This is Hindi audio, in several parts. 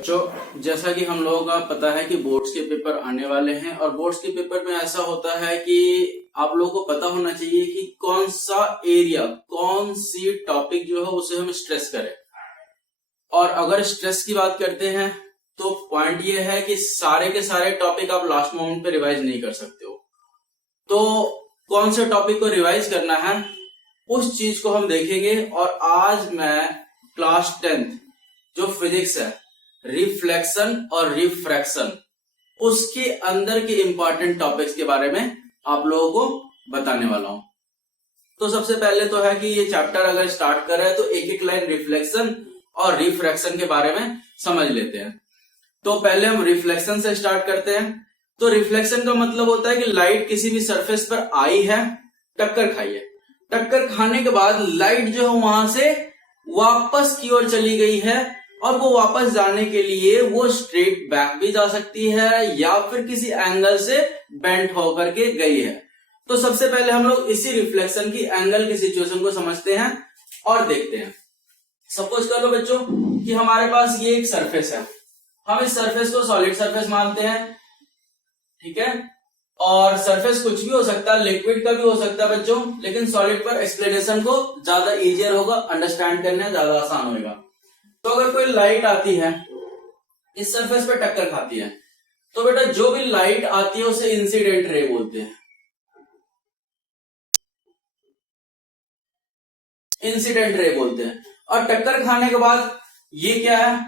बच्चों, जैसा कि हम लोगों का पता है कि बोर्ड्स के पेपर आने वाले हैं और बोर्ड्स के पेपर में ऐसा होता है कि आप लोगों को पता होना चाहिए कि कौन सा एरिया, कौन सी टॉपिक जो है उसे हम स्ट्रेस करें। और अगर स्ट्रेस की बात करते हैं तो पॉइंट ये है कि सारे के सारे टॉपिक आप लास्ट मोमेंट पे रिवाइज नहीं कर सकते हो। तो कौन से टॉपिक को रिवाइज करना है उस चीज को हम देखेंगे। और आज मैं क्लास 10th जो फिजिक्स है, रिफ्लेक्शन और रिफ्रैक्शन, उसके अंदर के इंपॉर्टेंट टॉपिक्स के बारे में आप लोगों को बताने वाला हूं। तो सबसे पहले तो है कि ये चैप्टर अगर स्टार्ट कर रहे हैं तो एक एक लाइन रिफ्लेक्शन और रिफ्रैक्शन के बारे में समझ लेते हैं। तो पहले हम रिफ्लेक्शन से स्टार्ट करते हैं। तो रिफ्लेक्शन का मतलब होता है कि लाइट किसी भी सरफेस पर आई है, टक्कर खाई है, टक्कर खाने के बाद लाइट जो है वहां से वापस की ओर चली गई है और वो वापस जाने के लिए वो स्ट्रेट बैक भी जा सकती है या फिर किसी एंगल से बेंट होकर के गई है। तो सबसे पहले हम लोग इसी रिफ्लेक्शन की एंगल की सिचुएशन को समझते हैं और देखते हैं। सपोज कर लो बच्चों कि हमारे पास ये एक सरफेस है, हम इस सरफेस को सॉलिड सरफेस मानते हैं, ठीक है। और सरफेस कुछ भी हो सकता है, लिक्विड का भी हो सकता है बच्चों, लेकिन सॉलिड पर एक्सप्लेनेशन को ज्यादा इजियर होगा, अंडरस्टैंड करने ज्यादा आसान होगा। तो अगर कोई लाइट आती है इस सरफेस पे टक्कर खाती है तो बेटा जो भी लाइट आती है उसे इंसिडेंट रे बोलते हैं। इंसिडेंट रे बोलते हैं। और टक्कर खाने के बाद ये क्या है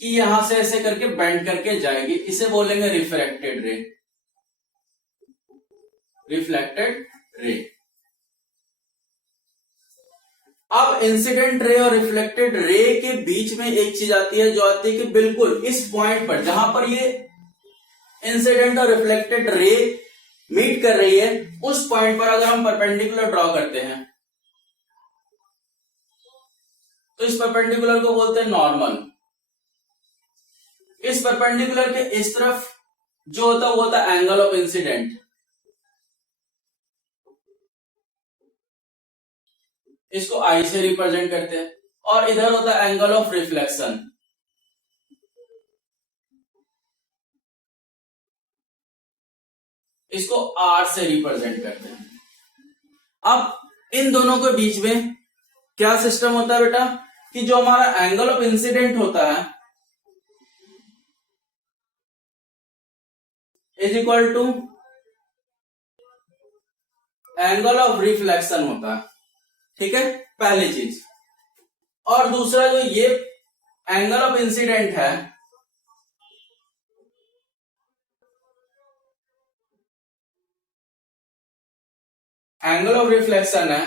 कि यहां से ऐसे करके बेंड करके जाएगी, इसे बोलेंगे रिफ्रैक्टेड रे। Reflected ray. अब इंसिडेंट रे और रिफ्लेक्टेड रे के बीच में एक चीज आती है जो आती है कि बिल्कुल इस पॉइंट पर जहां पर ये इंसिडेंट और रिफ्लेक्टेड रे मीट कर रही है उस पॉइंट पर अगर हम परपेंडिकुलर ड्रॉ करते हैं तो इस परपेंडिकुलर को बोलते हैं नॉर्मल। इस परपेंडिकुलर के इस तरफ जो होता है वो होता है एंगल ऑफ इंसिडेंट, इसको आई से रिप्रेजेंट करते हैं। और इधर होता है एंगल ऑफ रिफ्लेक्शन, इसको आर से रिप्रेजेंट करते हैं। अब इन दोनों के बीच में क्या सिस्टम होता है बेटा कि जो हमारा एंगल ऑफ इंसिडेंट होता है is equal to angle of reflection होता है, ठीक है, पहली चीज। और दूसरा जो ये एंगल ऑफ इंसिडेंट है एंगल ऑफ रिफ्लेक्शन है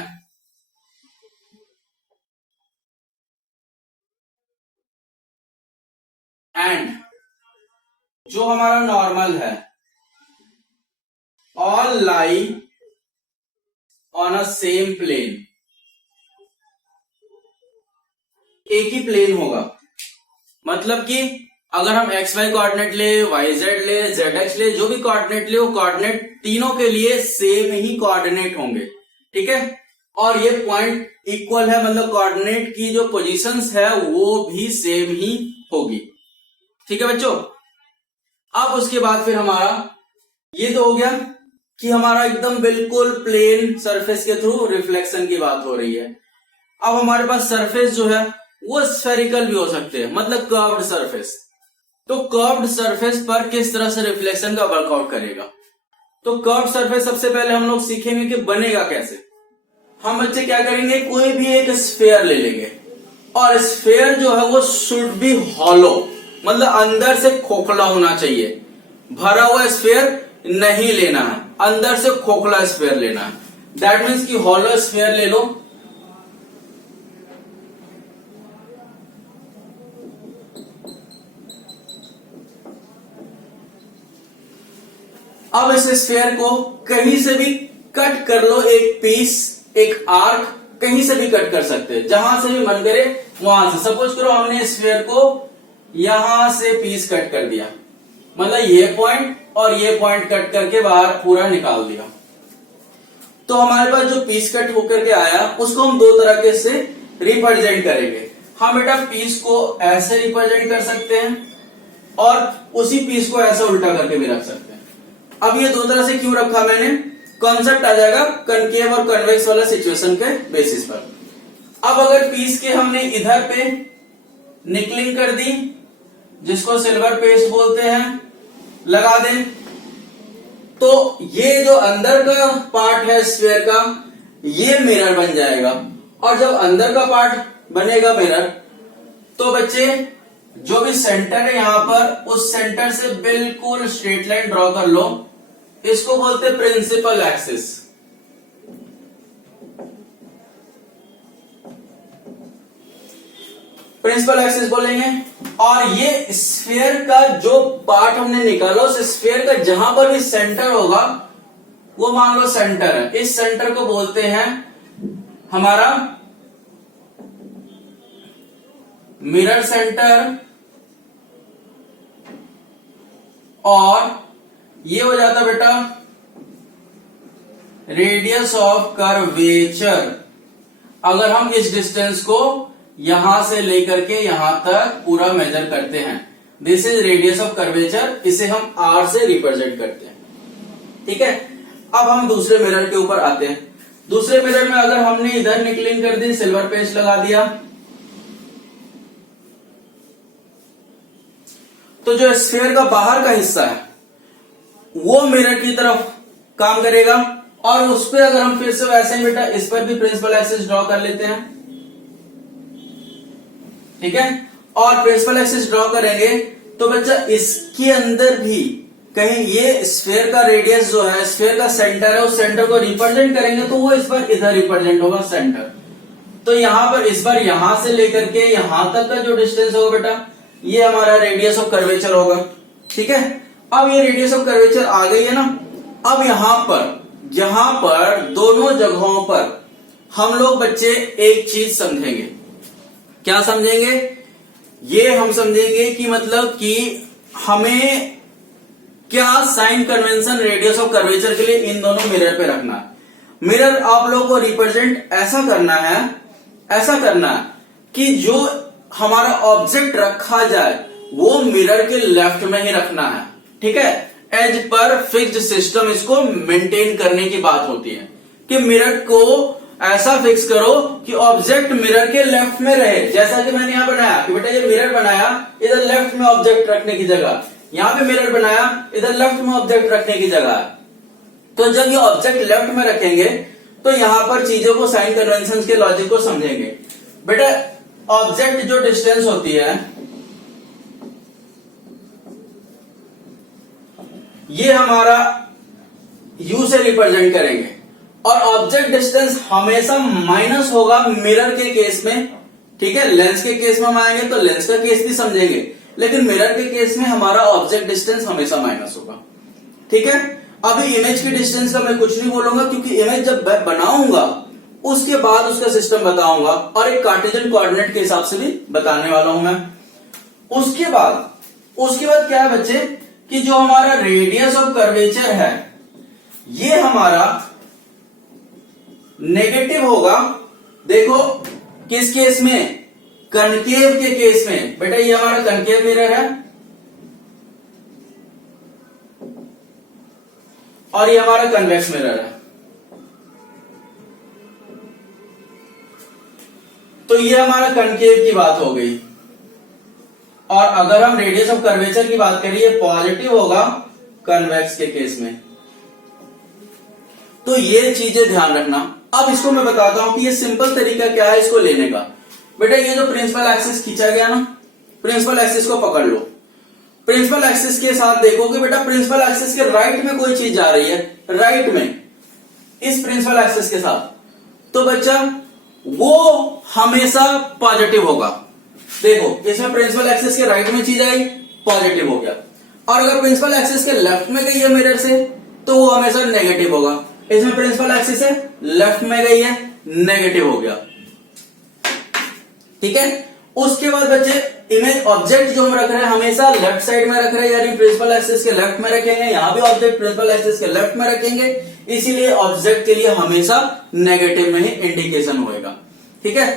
एंड जो हमारा नॉर्मल है all lie on a same plane, एक ही प्लेन होगा। मतलब कि अगर हम एक्स वाई कोऑर्डिनेट ले, वाई जेड ले, जेड एक्स ले, जो भी कोऑर्डिनेट ले वो कोऑर्डिनेट तीनों के लिए सेम ही कोऑर्डिनेट होंगे, ठीक है। और ये पॉइंट इक्वल है, मतलब कोऑर्डिनेट की जो पोजीशंस है वो भी सेम ही होगी, ठीक है बच्चों। अब उसके बाद फिर हमारा ये तो हो गया कि हमारा एकदम बिल्कुल प्लेन सरफेस के थ्रू रिफ्लेक्शन की बात हो रही है। अब हमारे पास सरफेस जो है वो स्फेरिकल भी हो सकते हैं, मतलब कर्व्ड सरफेस। तो कर्व्ड सरफेस पर किस तरह से रिफ्लेक्शन का वर्कआउट करेगा। तो कर्व्ड सरफेस सबसे पहले हम लोग सीखेंगे कि बनेगा कैसे। हम बच्चे क्या करेंगे, कोई भी एक स्फेयर ले लेंगे और स्फेयर जो है वो शुड बी हॉलो, मतलब अंदर से खोखला होना चाहिए। भरा हुआ स्फेयर नहीं लेना है, अंदर से खोखला स्फेयर लेना है। दैट मीन्स कि हॉलो स्फेयर ले लो। अब इस स्फेयर को कहीं से भी कट कर लो, एक पीस, एक आर्क, कहीं से भी कट कर सकते हैं, जहां से भी मन करे वहां से। सपोज करो हमने स्फेयर को यहां से पीस कट कर दिया, मतलब ये पॉइंट और ये पॉइंट कट करके बाहर पूरा निकाल दिया। तो हमारे पास जो पीस कट होकर के आया उसको हम दो तरह से रिप्रेजेंट करेंगे। हम बेटा पीस को ऐसे रिप्रेजेंट कर सकते हैं और उसी पीस को ऐसा उल्टा करके भी रख सकते हैं। अब ये दो तरह से क्यों रखा मैंने, कॉन्सेप्ट आ जाएगा कनकेव और कन्वेक्स वाला सिचुएशन के बेसिस पर। अब अगर पीस के हमने इधर पे निकलिंग कर दी, जिसको सिल्वर पेस्ट बोलते हैं, लगा दें, तो ये जो अंदर का पार्ट है स्फीयर का, ये मिरर बन जाएगा। और जब अंदर का पार्ट बनेगा मिरर, तो बच्चे जो भी सेंटर है यहां पर, उस सेंटर से बिल्कुल स्ट्रेट लाइन ड्रॉ कर लो, इसको बोलते हैं प्रिंसिपल एक्सिस। प्रिंसिपल एक्सिस बोलेंगे। और ये स्फीयर का जो पार्ट हमने निकाला, उस स्फीयर का जहां पर भी सेंटर होगा, वो मान लो सेंटर है, इस सेंटर को बोलते हैं हमारा मिरर सेंटर। और ये हो जाता बेटा रेडियस ऑफ कर्वेचर। अगर हम इस डिस्टेंस को यहां से लेकर के यहां तक पूरा मेजर करते हैं, this is radius of curvature, इसे हम आर से रिप्रेजेंट करते हैं। ठीक है, अब हम दूसरे मिरर के ऊपर आते हैं। दूसरे मिरर में अगर हमने इधर निकलिंग कर दी, सिल्वर पेस्ट लगा दिया, तो जो स्फीयर का बाहर का हिस्सा है वो मिरर की तरफ काम करेगा। और उस पर अगर हम फिर से वैसे ही बेटा इस पर भी प्रिंसिपल एक्सिस ड्रॉ कर लेते हैं। ठीक है, और प्रिंसिपल एक्सिस ड्रॉ करेंगे तो बच्चा इसके अंदर भी कहीं ये स्फीयर का रेडियस जो है, स्फीयर का सेंटर है, उस सेंटर को रिप्रेजेंट करेंगे, तो वो इस बार इधर रिप्रेजेंट होगा सेंटर। तो यहां पर इस बार यहां से लेकर के यहां तक का जो डिस्टेंस होगा बेटा, ये हमारा रेडियस ऑफ कर्वेचर होगा। ठीक है, अब ये रेडियस ऑफ कर्वेचर आ गई है ना। अब यहां पर दोनों जगहों पर हम लोग बच्चे एक चीज समझेंगे। क्या समझेंगे? ये हम समझेंगे कि मतलब कि हमें क्या sign convention radius of curvature के लिए इन दोनों मिरर पे रखना है। मिरर आप लोगों को रिप्रेजेंट ऐसा करना है कि जो हमारा ऑब्जेक्ट रखा जाए वो मिरर के लेफ्ट में ही रखना है। ठीक है, एज पर फिक्स्ड सिस्टम इसको मेंटेन करने की बात होती है कि मिरर को ऐसा फिक्स करो कि ऑब्जेक्ट मिरर के लेफ्ट में रहे। जैसा कि मैंने यहां बनाया कि बेटा ये मिरर बनाया, इधर लेफ्ट में ऑब्जेक्ट रखने की जगह, यहां पे मिरर बनाया, इधर लेफ्ट में ऑब्जेक्ट रखने की जगह। तो जब ये ऑब्जेक्ट लेफ्ट में रखेंगे तो यहां पर चीजों को साइन कन्वेंशन के लॉजिक को समझेंगे। बेटा ऑब्जेक्ट जो डिस्टेंस होती है, ये हमारा u से रिप्रेजेंट करेंगे, और ऑब्जेक्ट डिस्टेंस हमेशा माइनस होगा मिरर के केस में। ठीक है, लेंस के केस में हम आएंगे तो लेंस का केस भी समझेंगे, लेकिन मिरर के केस में हमारा ऑब्जेक्ट डिस्टेंस हमेशा माइनस होगा। ठीक है, अभी इमेज की डिस्टेंस का मैं कुछ नहीं बोलूंगा, क्योंकि इमेज जब बनाऊंगा उसके बाद उसका सिस्टम बताऊंगा, और एक कार्टेशियन कोऑर्डिनेट के हिसाब से भी बताने वाला हूं मैं। उसके बाद क्या है बच्चे कि जो हमारा रेडियस ऑफ कर्वेचर है ये हमारा नेगेटिव होगा। देखो किस केस में? कनकेव के केस में। बेटा ये हमारा कनकेव मिरर है और ये हमारा कन्वेक्स मिरर है। तो ये हमारा कनकेव की बात हो गई। और अगर हम रेडियस ऑफ कर्वेचर की बात करें, ये पॉजिटिव होगा कन्वेक्स के केस में। तो ये चीजें ध्यान रखना। अब इसको मैं बताता हूं कि ये सिंपल तरीका क्या है इसको लेने का। बेटा ये जो प्रिंसिपल एक्सिस खींचा गया ना, प्रिंसिपल एक्सिस को पकड़ लो। प्रिंसिपल एक्सिस के साथ देखोगे बेटा, प्रिंसिपल एक्सिस के राइट में कोई चीज जा रही है, राइट में इस प्रिंसिपल एक्सिस के साथ, तो बच्चा वो हमेशा पॉजिटिव होगा। देखो इसमें प्रिंसिपल एक्सिस के राइट में चीज आई, पॉजिटिव हो गया। और अगर प्रिंसिपल एक्सिस के लेफ्ट में गई है मिरर से, तो वो हमेशा नेगेटिव होगा। इसमें प्रिंसिपल एक्सिस है, लेफ्ट में गई है, नेगेटिव हो गया। ठीक है, उसके बाद बच्चे इमेज ऑब्जेक्ट जो हम रख रहे हैं हमेशा लेफ्ट साइड में रख रहे हैं, यानी प्रिंसिपल एक्सिस के लेफ्ट में रखेंगे। यहां भी ऑब्जेक्ट प्रिंसिपल एक्सिस के लेफ्ट में रखेंगे, इसीलिए ऑब्जेक्ट के लिए हमेशा नेगेटिव में ही इंडिकेशन होएगा। ठीक है,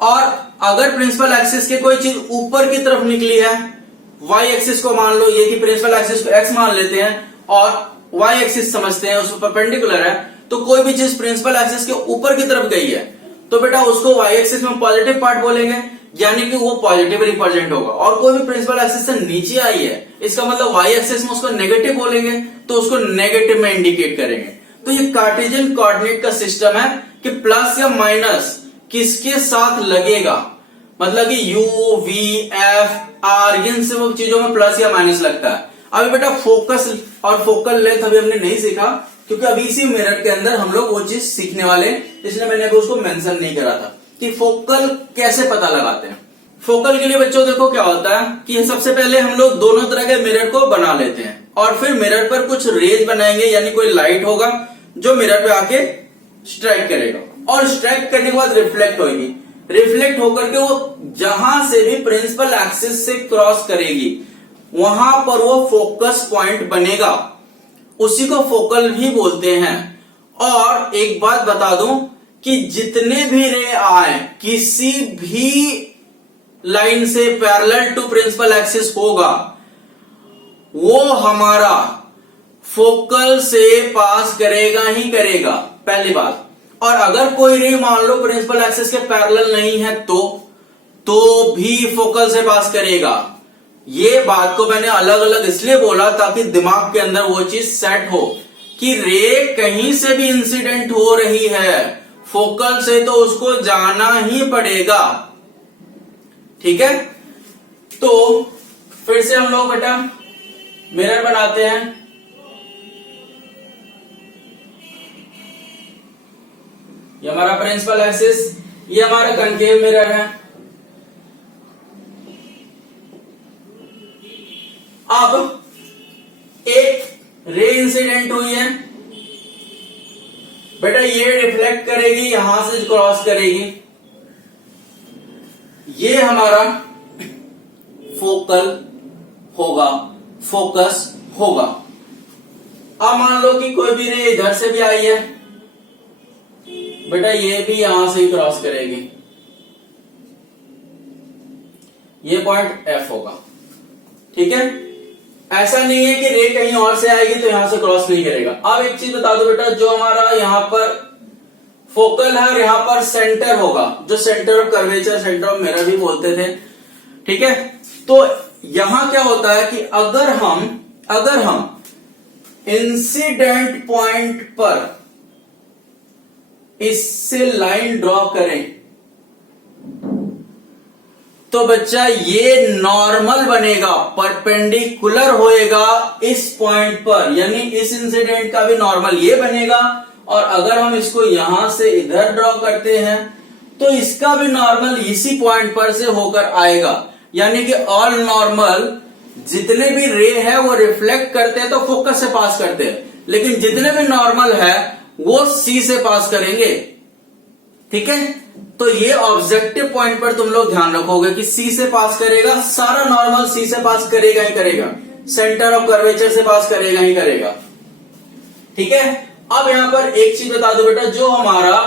और अगर प्रिंसिपल एक्सिस के कोई चीज ऊपर की तरफ निकली है y एक्सिस को मान लो, ये कि प्रिंसिपल एक्सिस को x मान लेते हैं और y एक्सिस समझते हैं, उसको परपेंडिकुलर है, तो कोई भी चीज प्रिंसिपल एक्सिस के ऊपर की तरफ गई है तो बेटा उसको y एक्सिस में पॉजिटिव पार्ट बोलेंगे, यानी कि वो पॉजिटिव रिप्रेजेंट होगा। और कोई भी प्रिंसिपल एक्सिस से नीचे आई है, इसका मतलब y एक्सिस में उसको नेगेटिव बोलेंगे, तो उसको नेगेटिव में इंडिकेट करेंगे। तो ये कार्टेशियन कोऑर्डिनेट का सिस्टम है कि प्लस या माइनस किसके साथ लगेगा, मतलब कि u, v, f, r इन सब चीजों में प्लस या माइनस लगता है। अभी बेटा फोकस और फोकल लेंथ अभी हमने नहीं सीखा, क्योंकि अभी इसी मिरर के अंदर हम लोग वो चीज सीखने वाले, इसलिए मैंने अभी उसको मेंशन नहीं करा था कि फोकल कैसे पता लगाते हैं। फोकल के लिए बच्चों देखो क्या होता है कि सबसे पहले हम लोग दोनों तरह के मिरर को बना लेते हैं और फिर मिरर पर कुछ रेज बनाएंगे, यानी कोई लाइट होगा जो मिरर पे आके स्ट्राइक करेगा और स्ट्राइक करने के बाद रिफ्लेक्ट होगी। रिफ्लेक्ट होकर के वो जहां से भी प्रिंसिपल एक्सिस से क्रॉस करेगी वहां पर वो फोकस पॉइंट बनेगा, उसी को फोकल भी बोलते हैं। और एक बात बता दूं कि जितने भी रे आए किसी भी लाइन से पैरेलल टू प्रिंसिपल एक्सिस होगा वो हमारा फोकल से पास करेगा ही करेगा, पहली बात। और अगर कोई रे मान लो प्रिंसिपल एक्सिस के पैरेलल नहीं है तो भी फोकल से पास करेगा। ये बात को मैंने अलग अलग इसलिए बोला ताकि दिमाग के अंदर वो चीज सेट हो कि रे कहीं से भी इंसिडेंट हो रही है, फोकल से तो उसको जाना ही पड़ेगा, ठीक है। तो फिर से हम लोग बेटा मिरर बनाते हैं। ये हमारा प्रिंसिपल एक्सिस, ये हमारा कनकेव मिरर है। अब एक रे इंसिडेंट हुई है बेटा, ये रिफ्लेक्ट करेगी, यहां से क्रॉस करेगी, ये हमारा फोकल होगा, फोकस होगा। अब मान लो कि कोई भी रे इधर से भी आई है बेटा, ये भी यहां से ही क्रॉस करेगी, ये पॉइंट F होगा, ठीक है। ऐसा नहीं है कि रे कहीं और से आएगी तो यहां से क्रॉस नहीं करेगा। अब एक चीज बता दो बेटा, जो हमारा यहां पर फोकल है और यहां पर सेंटर होगा, जो centre of curvature, centre of mirror भी बोलते थे, ठीक है। तो यहां क्या होता है कि अगर हम इंसिडेंट पॉइंट पर इससे लाइन ड्रॉ करें तो बच्चा ये नॉर्मल बनेगा, परपेंडिकुलर होएगा इस पॉइंट पर, यानी इस इंसिडेंट का भी नॉर्मल ये बनेगा। और अगर हम इसको यहां से इधर ड्रॉ करते हैं तो इसका भी नॉर्मल इसी पॉइंट पर से होकर आएगा, यानी कि ऑल नॉर्मल जितने भी रे है वो रिफ्लेक्ट करते हैं तो फोकस से पास करते हैं, लेकिन जितने भी नॉर्मल है वो सी से पास करेंगे, ठीक है। तो ये ऑब्जेक्टिव पॉइंट पर तुम लोग ध्यान रखोगे कि सी से पास करेगा, सारा नॉर्मल सी से पास करेगा ही करेगा, सेंटर ऑफ कर्वेचर से पास करेगा ही करेगा, ठीक है। अब यहां पर एक चीज बता दो बेटा, जो हमारा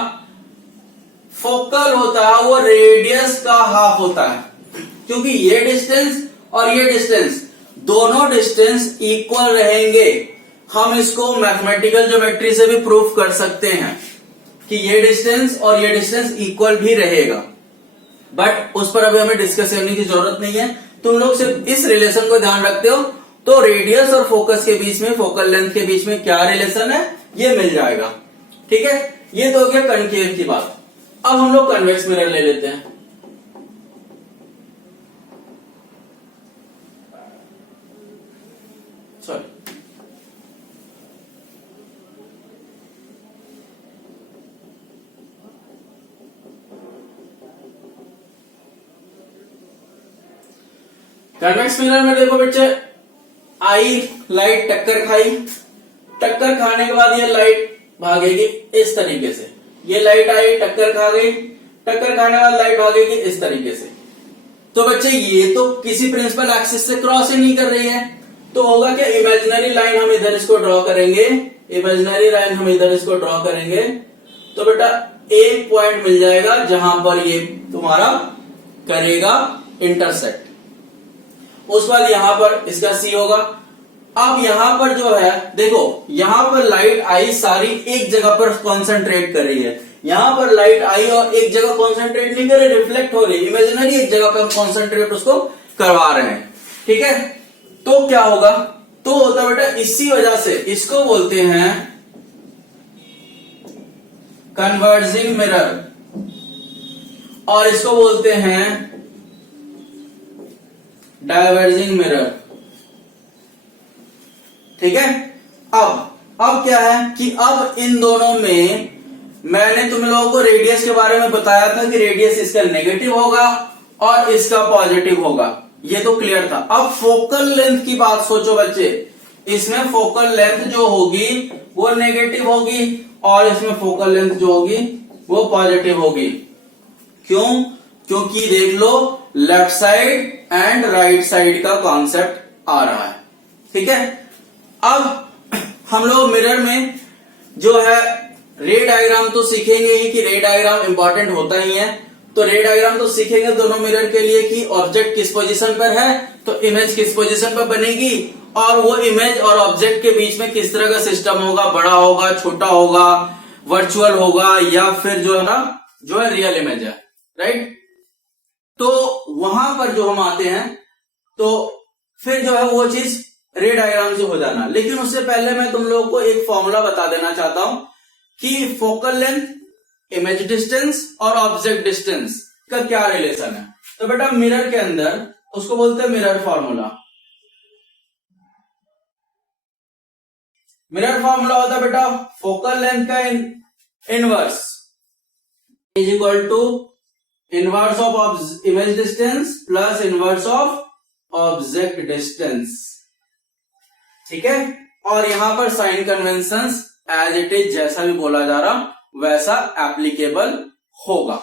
फोकल होता है वो रेडियस का हाफ होता है, क्योंकि ये डिस्टेंस और ये डिस्टेंस दोनों डिस्टेंस इक्वल रहेंगे। हम इसको मैथमेटिकल ज्योमेट्री से भी प्रूफ कर सकते हैं कि ये डिस्टेंस और ये डिस्टेंस इक्वल भी रहेगा, बट उस पर अभी हमें डिस्कस करने की जरूरत नहीं है। तुम लोग सिर्फ इस रिलेशन को ध्यान रखते हो तो रेडियस और फोकस के बीच में, फोकल लेंथ के बीच में क्या रिलेशन है ये मिल जाएगा, ठीक है। ये तो हो गया कनकेव की बात। अब हम लोग कन्वेक्स मिरर ले लेते हैं। सॉरी, कन्वेक्स मिरर में देखो बच्चे, आई लाइट टक्कर खाई, टक्कर खाने के बाद ये लाइट भागेगी इस तरीके से, ये लाइट आई टक्कर खा गई, टक्कर खाने के बाद लाइट भागेगी इस तरीके से। तो बच्चे ये तो किसी प्रिंसिपल एक्सिस से क्रॉस ही नहीं कर रही है, तो होगा क्या, इमेजिनरी लाइन हम इधर इसको ड्रॉ करेंगे, इमेजिनरी लाइन हम इधर इसको ड्रॉ करेंगे तो बेटा एक पॉइंट मिल जाएगा जहां पर ये तुम्हारा करेगा इंटरसेक्ट। उसके बाद यहां पर इसका C होगा। अब यहां पर जो है देखो, यहां पर लाइट आई सारी एक जगह पर कॉन्सेंट्रेट कर रही है, यहां पर लाइट आई और एक जगह कॉन्सेंट्रेट नहीं कर रही, रिफ्लेक्ट हो रही, इमेजिनरी एक जगह पर कॉन्सेंट्रेट उसको करवा रहे हैं, ठीक है। तो क्या होगा, तो होता बेटा इसी वजह से इसको बोलते हैं कन्वर्जिंग मिरर और इसको बोलते हैं डाइवर्जिंग मिरर, ठीक है। अब क्या है कि अब इन दोनों में मैंने तुम लोगों को रेडियस के बारे में बताया था कि रेडियस इसका नेगेटिव होगा और इसका पॉजिटिव होगा, ये तो क्लियर था। अब फोकल लेंथ की बात सोचो बच्चे, इसमें फोकल लेंथ जो होगी वो नेगेटिव होगी और इसमें फोकल लेंथ जो होगी वो पॉजिटिव होगी। क्यों? क्योंकि देख लो left side and right side का कॉन्सेप्ट आ रहा है, ठीक है। अब हम लोग मिरर में जो है रे डायग्राम तो सीखेंगे ही कि रे डायग्राम इंपॉर्टेंट होता ही है, तो रे डायग्राम तो सीखेंगे दोनों मिरर के लिए कि ऑब्जेक्ट किस पोजीशन पर है तो इमेज किस पोजीशन पर बनेगी और वो इमेज और ऑब्जेक्ट के बीच में किस तरह का सिस्टम होगा, बड़ा होगा, छोटा होगा, वर्चुअल होगा या फिर जो है ना जो है रियल इमेज है, राइट। तो वहां पर जो हम आते हैं तो फिर जो है वो चीज रे डायग्राम से हो जाना। लेकिन उससे पहले मैं तुम लोगों को एक फॉर्मूला बता देना चाहता हूं कि फोकल लेंथ, इमेज डिस्टेंस और ऑब्जेक्ट डिस्टेंस का क्या रिलेशन है। तो बेटा मिरर के अंदर उसको बोलते हैं मिरर फॉर्मूला। मिरर फॉर्मूला होता है बेटा फोकल लेंथ का inverse is equal to inverse of image distance plus inverse of object distance, ठीक है। और यहां पर sign conventions as it is जैसा भी बोला जा रहा वैसा एप्लीकेबल होगा।